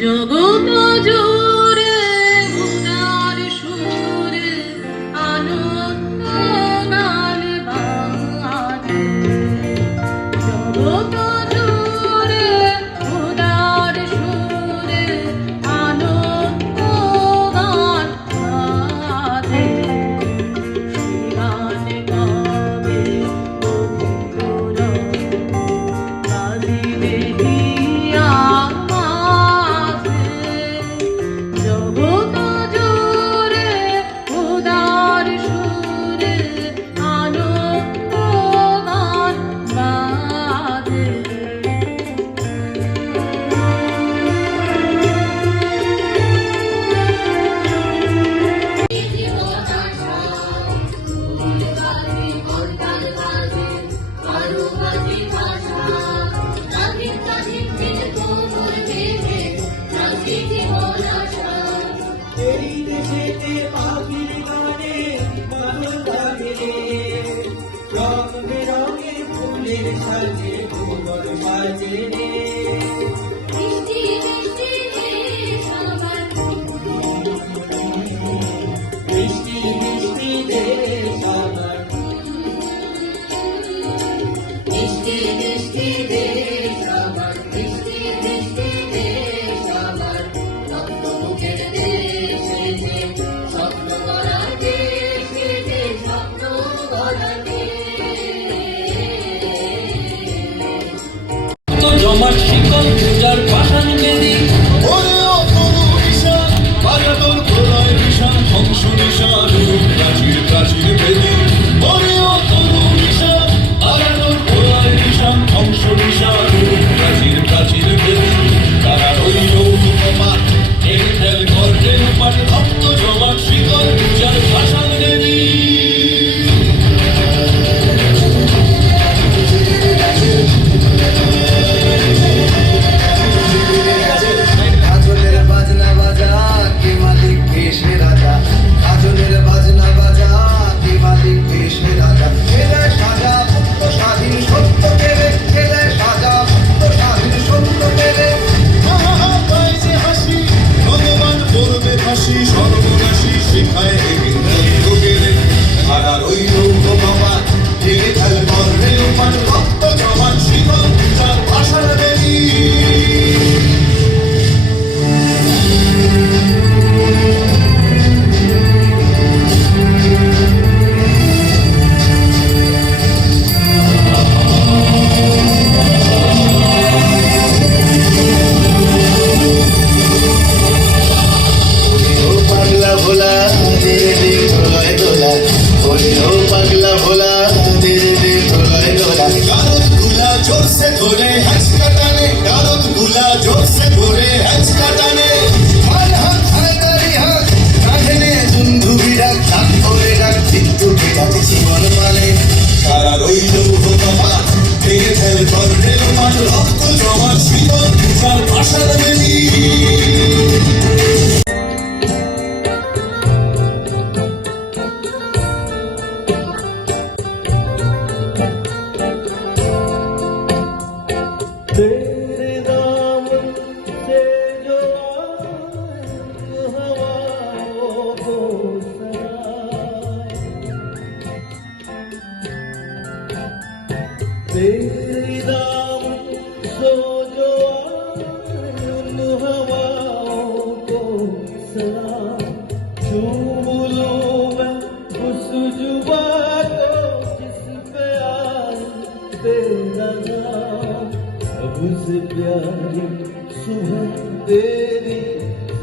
জগত জুড়ে উদার সুরে আনন্দ গান বাজে। জগত জুড়ে উদার সুরে আনন্দ গান বাজে। সে গান গাবে মধুর বাজিবে হিয়া এই দেশেতে পাখির গানে ভালো লাগে রে, রং বেরঙের ফুলের সাজে ফুলর বাজে রে। মিষ্টি মিষ্টি দেশ আমার, মিষ্টি মিষ্টি দেশ আমার, মিষ্টি মিষ্টি দেশ আমার, মিষ্টি মিষ্টি দেশ আমার। রক্ত বুকের দেশ এতে স্বপ্ন গড়ার দেশ এতে স্বপ্ন গড়ার জমাট শিকল পূজার পাষাণ বেদি ওরে অতনু ঈশান বাজাতর প্রলয় ঈশান ধ্বংস নিশান প্রাচীর প্রাচীর বেদি ওরে অতনু ঈশান বাজাতর প্রলয় ঈশান ধ্বংস নিশান প্রাচীর প্রাচীর বেদি তারা রইল উপমাত এই খেল গর্জের পাট ভক্ত জমাট শিকল পূজার পাষাণ বেদি तेरे दामन से जो हवाओं को तेरे दामन से जो उन हवाओं को सलाम चूम लूं मैं उस जुबा को जिस पे आए तेरा नाम। सबसे प्यारी सुबह तेरी,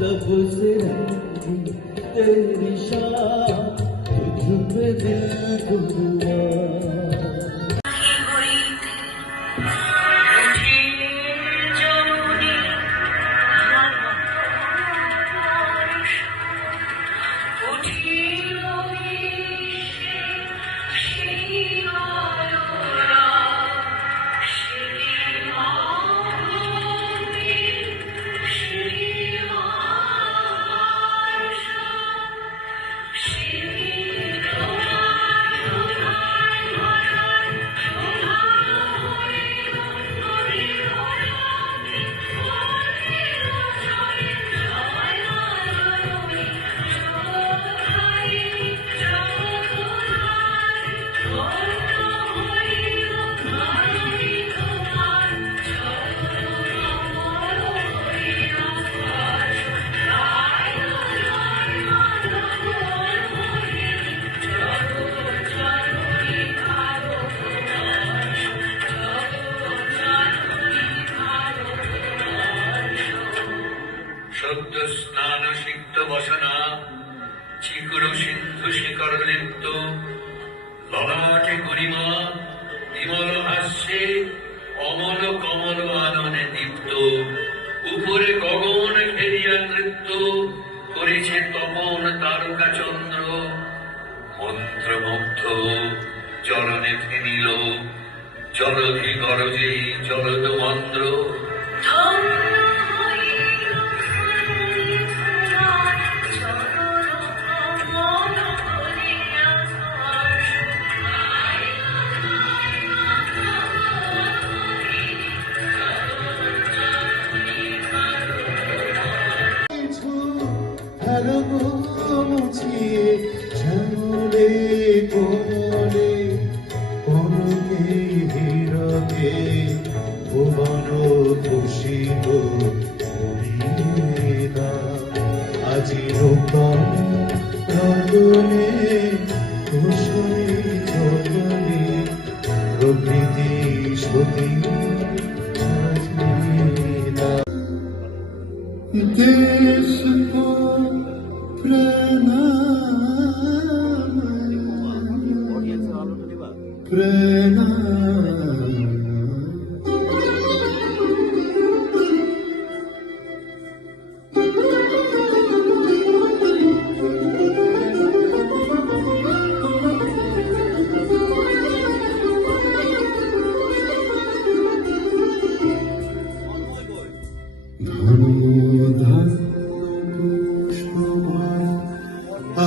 सबसे हरी तेरी शाम, तुझ पे दिल कुर्बान। সদ্য স্নান সিক্ত বসনা চিকুর সিন্ধু শিকর লিপ্ত ললাটে গরিমা বিমল হাস্যে অমল কমল আননে দীপ্ত উপরে গগন ঘেরিয়া নৃত্য করেছে তপন তারকা চন্দ্র মন্ত্রমুগ্ধ চরণে ফিরিল জলধি গরজে জলদ মন্দ্র কিছু ভালো মুছিয়ে ঝামলে কোমলে কোনকে হীরকে ভুবন খুশিব হরিদা আজি রূপম রতনে কুশলে চলে প্রকৃতি সতী সাজিদা देश को प्रणाम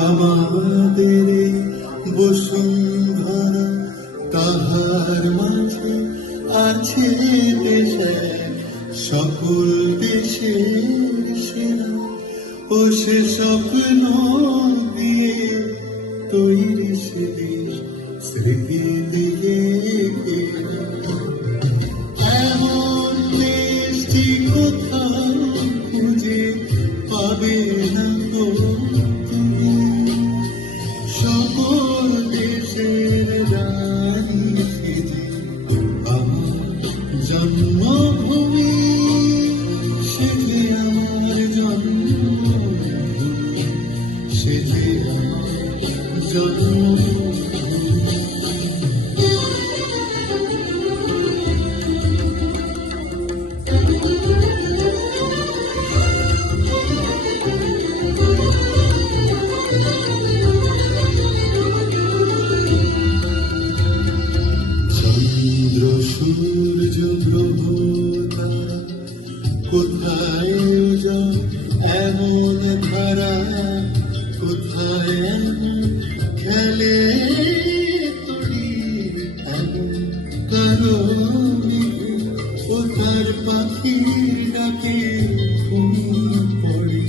আমাদের বসুন্ধরা তাহার মাঝে আছে দেশে সকল দেশের সেরা ও সে স্বপ্ন দিয়ে তৈরি সে দেশ স্মৃতি দিয়ে এমন দেশটি কোথাও খুঁজে পাবে না তো তুমি সকল দেশের রানী সেজে আমার জন্মভূমি সেজে আমার জন্মভূমি সেজে আমার জন্মভূমি চন্দ্র সূর্য গ্রহ তারা কোথায় উজান এমন ধারা কোথায় এমন খেলে তরি এমন কারণে কোথার পাখি ডাকে ঘুম পড়ে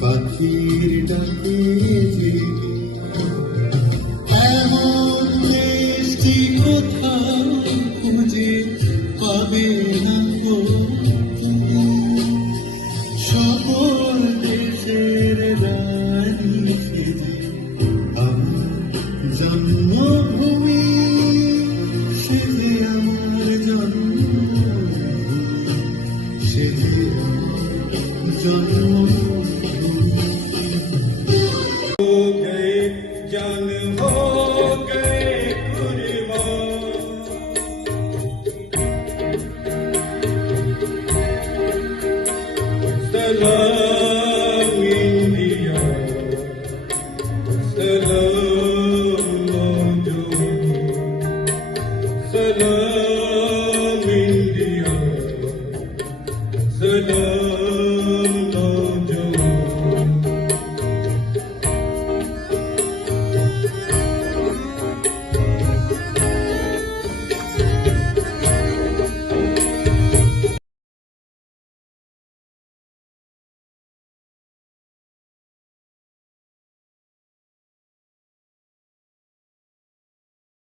পাখির ডাকে জেগে এমন দেশটি কোথাও খুঁজে পাবে না গো তুমি সকল দেশের রানী সেজে আমার জন্মভূমি সেজে আমার জন্মভূমি সেজে আমার জন্মভূমি जान हो गए कुर्बान।